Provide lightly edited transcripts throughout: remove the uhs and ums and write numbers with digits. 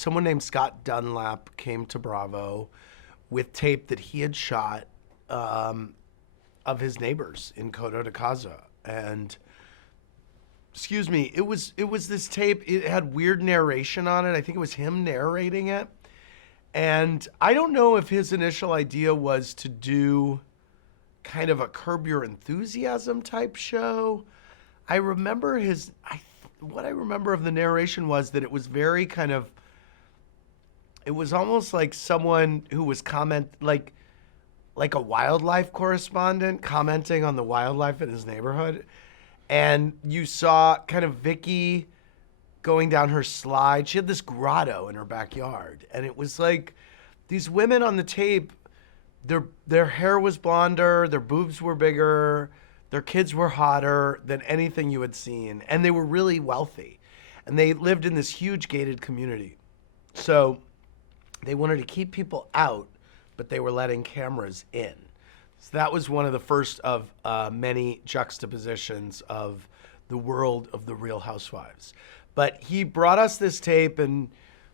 someone named Scott Dunlap came to Bravo with tape that he had shot of his neighbors in Coto de Caza. And excuse me, it was this tape. It had weird narration on it. I think it was him narrating it. And I don't know if his initial idea was to do kind of a Curb Your Enthusiasm type show. I remember what I remember of the narration was that it was very kind of, it was almost like someone who was like a wildlife correspondent commenting on the wildlife in his neighborhood. And you saw kind of Vicky going down her slide. She had this grotto in her backyard. And it was like these women on the tape, their hair was blonder, their boobs were bigger, their kids were hotter than anything you had seen. And they were really wealthy. And they lived in this huge gated community. So they wanted to keep people out, but they were letting cameras in. So that was one of the first of many juxtapositions of the world of the Real Housewives. But he brought us this tape and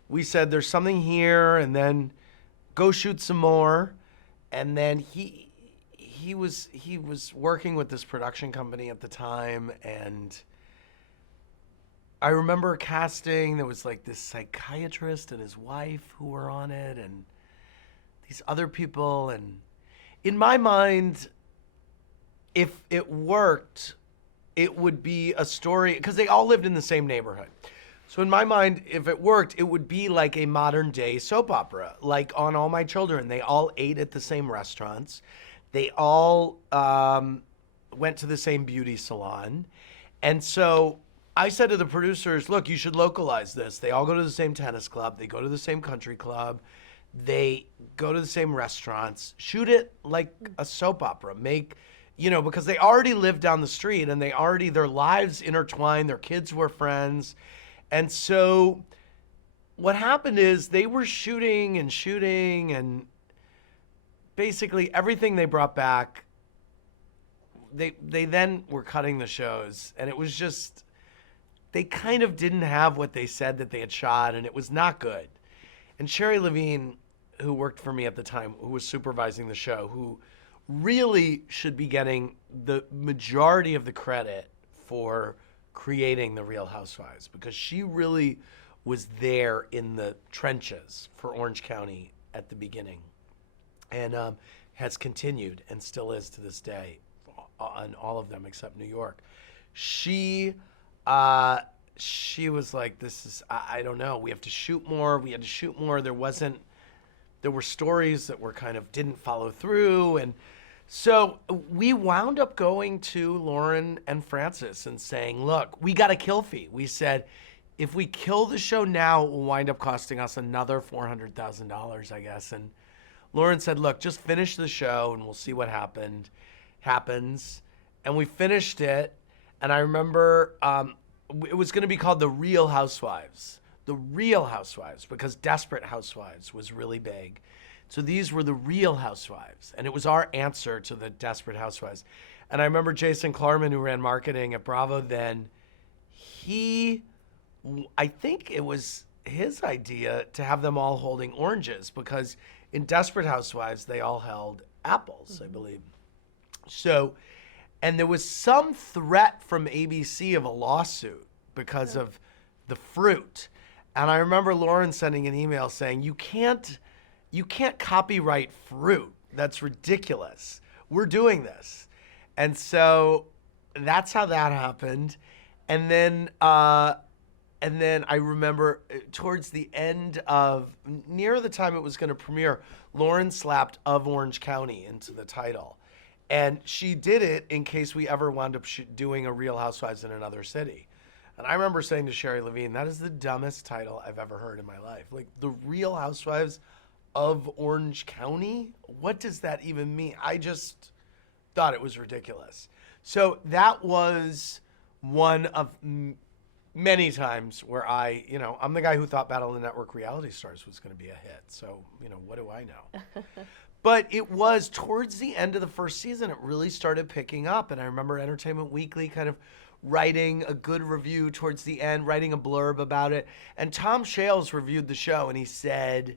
we said, there's something here, and then go shoot some more. And then he was working with this production company at the time, and I remember casting, there was like this psychiatrist and his wife who were on it, and these other people. And in my mind, if it worked, it would be a story, because they all lived in the same neighborhood. So in my mind, if it worked, it would be like a modern day soap opera, like on All My Children. They all ate at the same restaurants. They all went to the same beauty salon. And so I said to the producers, look, you should localize this. They all go to the same tennis club. They go to the same country club. They go to the same restaurants. Shoot it like a soap opera. Because they already lived down the street and their lives intertwined. Their kids were friends. And so what happened is they were shooting, and basically everything they brought back, they then were cutting the shows. And it was just, they kind of didn't have what they said that they had shot, and it was not good. And Sherry Levine, who worked for me at the time, who was supervising the show, who really should be getting the majority of the credit for creating the Real Housewives, because she really was there in the trenches for Orange County at the beginning, and has continued and still is to this day on all of them except New York. She was like, I don't know, we have to shoot more. We had to shoot more. There were stories that were kind of didn't follow through. And so we wound up going to Lauren and Francis and saying, look, we got a kill fee. We said, if we kill the show now, it will wind up costing us another $400,000, I guess. And Lauren said, look, just finish the show and we'll see what happens. And we finished it. And I remember it was going to be called The Real Housewives. The Real Housewives, because Desperate Housewives was really big. So these were the Real Housewives, and it was our answer to the Desperate Housewives. And I remember Jason Klarman, who ran marketing at Bravo then, I think it was his idea to have them all holding oranges, because in Desperate Housewives, they all held apples, I believe. So, and there was some threat from ABC of a lawsuit because of the fruit. And I remember Lauren sending an email saying, you can't copyright fruit. That's ridiculous. We're doing this. And so that's how that happened. And then I remember towards the end near the time it was going to premiere, Lauren slapped Of Orange County into the title. And she did it in case we ever wound up doing a Real Housewives in another city. And I remember saying to Sherry Levine, that is the dumbest title I've ever heard in my life. Like, the Real Housewives of Orange County? What does that even mean? I just thought it was ridiculous. So that was one of many times where I'm the guy who thought Battle of the Network Reality Stars was going to be a hit. So, what do I know? But it was towards the end of the first season, it really started picking up. And I remember Entertainment Weekly kind of writing a good review towards the end, writing a blurb about it. And Tom Shales reviewed the show, and he said,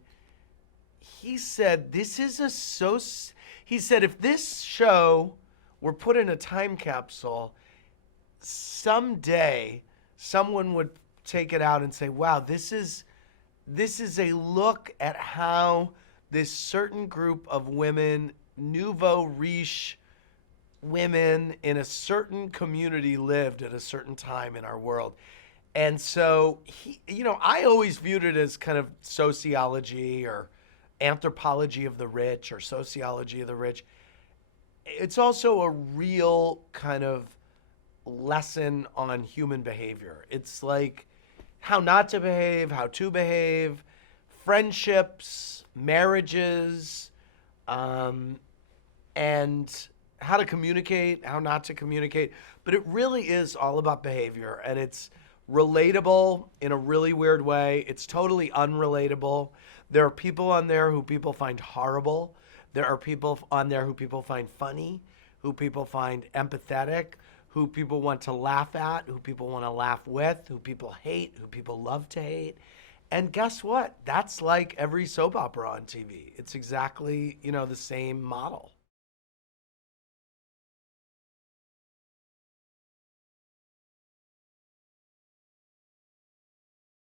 this is he said, if this show were put in a time capsule, someday someone would take it out and say, wow, this is a look at how this certain group of women, nouveau riche women in a certain community lived at a certain time in our world. And so, I always viewed it as kind of sociology or anthropology of the rich or sociology of the rich. It's also a real kind of lesson on human behavior. It's like how not to behave, how to behave, friendships, marriages, and how to communicate, how not to communicate. But it really is all about behavior, and it's relatable in a really weird way. It's totally unrelatable. There are people on there who people find horrible. There are people on there who people find funny, who people find empathetic, who people want to laugh at, who people want to laugh with, who people hate, who people love to hate. And guess what? That's like every soap opera on TV. It's exactly, the same model.